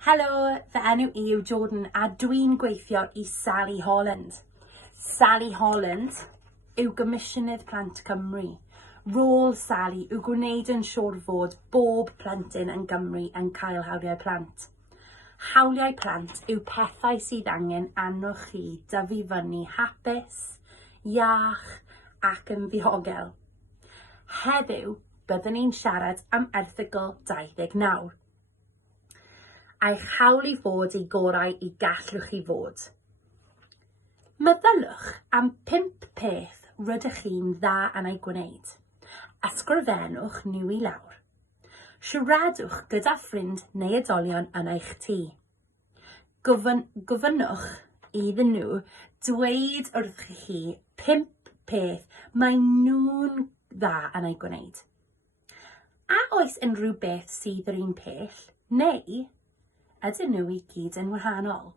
Helo, fy enw i yw Jordan a dwi'n gweithio i Sally Holland. Sally Holland yw Gomisiynydd Plant Cymru. Rôl Sally yw gwneud yn siŵr fod bob plentyn yn Gymru yn cael hawliau plant. Hawliau plant yw pethau sydd angen arnoch chi dyfu fyny hapus, iach ac yn ddiogel. Heddiw, byddwn ni'n siarad am Erthygl 29. Eich hawl i fod i gorau i gallwch chi fod. Meddylwch am 5 peth rydych chi'n dda yn ei gwneud. Ysgrifennwch nhw i lawr. Siaradwch gyda ffrind neu oedolion yn eich tŷ. Gofynnwch iddyn nhw dweud wrth chi 5 peth mae nhw'n dda yn ei gwneud. A oes unrhyw beth sydd yr un pell, neu ydyn nhw i gyd yn wahanol?